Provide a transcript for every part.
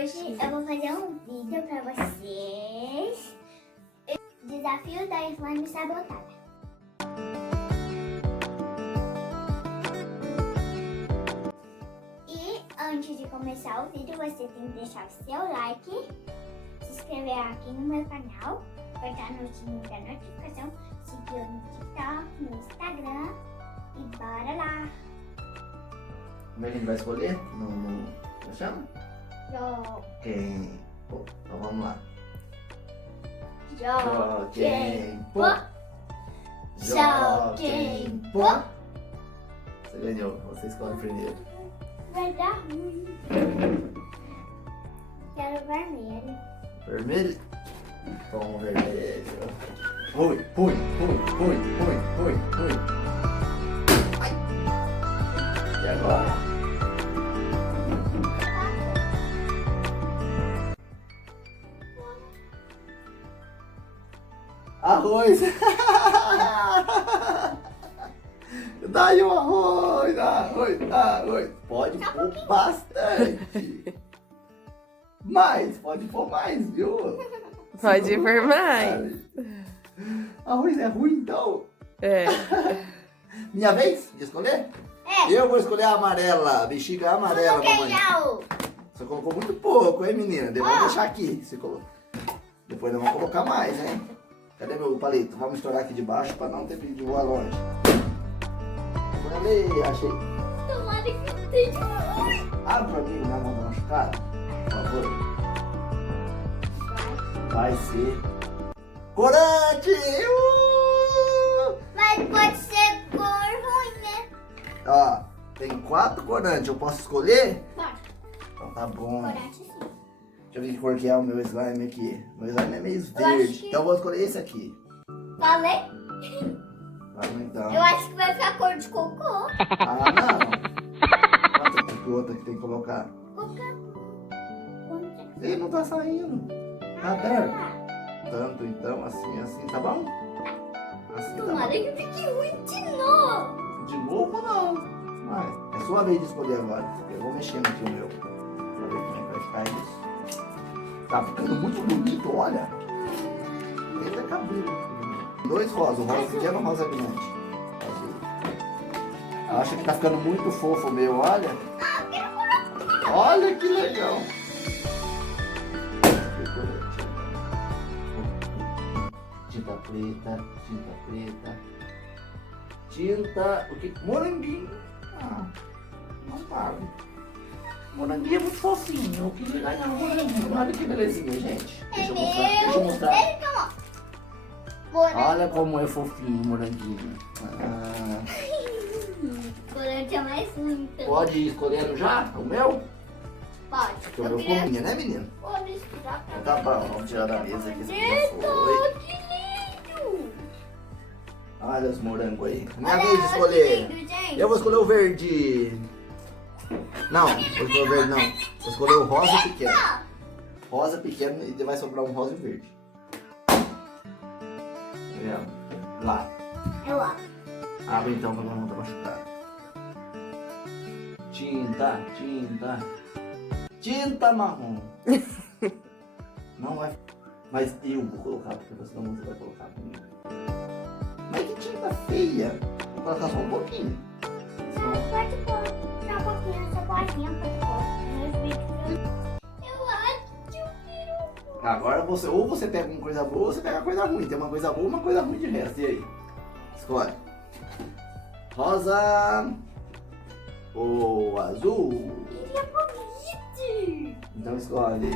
Hoje eu vou fazer um vídeo pra vocês. Desafio da slime sabotada. E antes de começar o vídeo, você tem que deixar o seu like, se inscrever aqui no meu canal, apertar no sininho da notificação, seguir eu no TikTok, no Instagram e bora lá! Como é que a gente vai escolher? Como chama? Quem? Pô, então vamos lá. Joguem pô! Joguem pô! Você ganhou, você escolhe primeiro. Vai dar ruim. Quero vermelho. Vermelho? Tom vermelho. Fui. Ai. E agora? Arroz! Daí o arroz! Pode pôr bastante! Mais, pode pôr mais, viu? Pode pôr mais. Arroz é ruim, então? É. Minha vez de escolher? É. Eu vou escolher a amarela, bexiga amarela, mamãe. Você colocou muito pouco, hein, menina? Vamos deixar aqui. Você colocou. Depois nós vamos colocar mais, hein? Cadê meu palito? Vamos estourar aqui de baixo para não ter perigo de voar longe. Ali, achei. Tomara que não tenha ruim. Abre pra mim, minha mão tá machucada. Por favor. Vai ser corante! Mas pode ser cor ruim, né? Ó, tem 4 corantes. Eu posso escolher? Pode. Então tá bom. Corante sim. Deixa eu ver que cor que é o meu slime aqui. Meu slime é meio acho verde. que- Então eu vou escolher esse aqui. Falei? Vamos então. Eu acho que vai ficar cor de cocô. Ah, não. Quanto outra que tem que colocar? Qualquer Ih, não tá saindo. Cadê? Tanto então, assim, tá bom? Assim tá Tomara bom. que fique ruim de novo. De novo não. Mas é sua vez de escolher agora. Eu vou mexendo aqui o meu. Pra ver como é que vai ficar isso. Tá ficando muito bonito, olha. Eita cabelo. 2 rosas, um rosa pequeno e um rosa grande. Azul. Acha que tá ficando muito fofo o meu, olha. Olha que legal. Tinta preta. Tinta. O que? Moranguinho. Ah, não sabe. Moranguinho é muito fofinho. Eu queria ganhar um moranguinho. Olha que belezinha, gente. Deixa eu mostrar. Deixa eu mostrar. Olha como é fofinho o moranguinho. Ah, Corante é mais ruim. Então. pode ir escolhendo já o meu? Pode. Porque o meu ficou minha, né, menino? Vou misturar pra Então tá bom, vamos tirar da mesa aqui. Lindo, Foi. que lindo. Olha os morangos aí. Minha Olha, vez de escolher. que lindo, gente. Eu vou escolher o verde. Não, vou escolher o verde não. Vou escolher o rosa pequeno. Rosa pequeno e vai sobrar um rosa e verde. Lá. Eu amo. Abre então pra não estar machucado. Tinta marrom. Não vai. Mas eu vou colocar, porque senão você vai colocar comigo. Mas que tinta feia. Vou colocar só um pouquinho. Pode pôr só um pouquinho essa bolinha, pode pôr. Meus vídeos. Eu acho que eu quero. Agora você, ou você pega uma coisa boa ou você pega uma coisa ruim. Tem uma coisa boa e uma coisa ruim de resto. E aí? Escolhe. Rosa ou azul? Queria bonito. Então escolhe.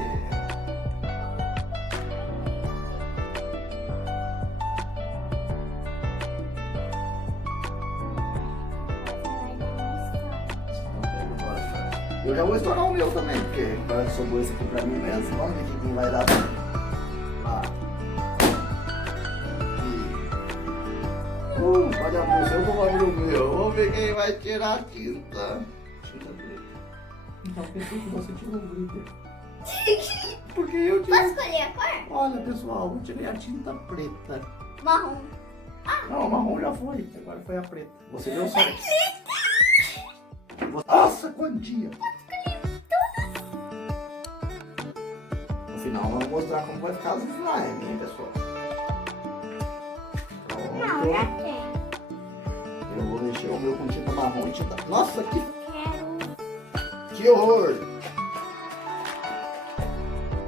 Eu já vou estourar o meu também, porque agora sobrou esse aqui pra mim mesmo. Vamos ver quem vai dar. Lá. Aqui. Pode abrir o seu, eu vou abrir o meu. Vamos ver quem vai tirar a tinta. Tinta preta. Não, pensei que você tirou o glitter. Porque eu tirei. Posso escolher a cor? Olha, pessoal, eu tirei a tinta preta. Marrom. Não, a marrom já foi. Agora foi a preta. Você deu sorte. Nossa, quantia! final vamos mostrar como vai ficar as slime, hein, pessoal? Não, Pronto. já tem. Eu vou mexer o meu com tinta marrom e tinta... Nossa, Quero. que horror!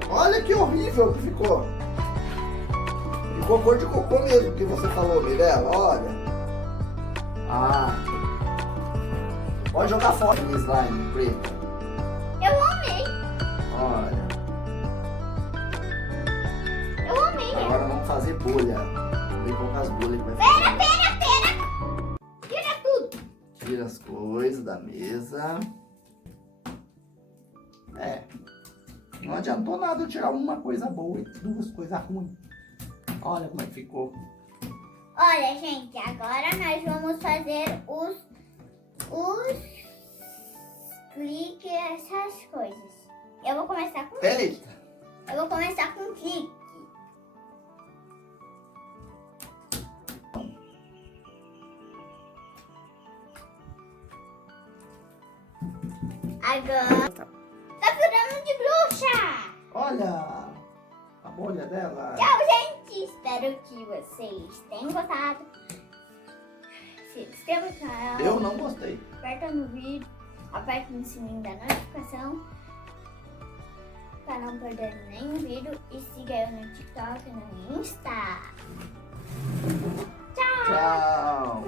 Olha que horrível que ficou! Ficou cor de cocô mesmo que você falou, Mirella, olha. Ah. Pode jogar fora o slime preto. Eu amei. Olha. Eu amei. Agora vamos fazer bolha. Vamos ver poucas bolhas que vai fazer. Pera. Tira tudo. Tira as coisas da mesa. É. Não adiantou nada eu tirar uma coisa boa e duas coisas ruins. Olha como é que ficou. Olha, gente, agora nós vamos fazer os cliques, essas coisas. Eu vou começar com Eita! Eu vou começar com clique. Agora tá virando de bruxa. Olha a bolha dela. Tchau, gente. Espero que vocês tenham gostado. Se inscreva no canal. Eu não gostei. Aperta no vídeo. Aperta no sininho da notificação. Para não perder nenhum vídeo. E siga eu no TikTok e no Insta. Tchau.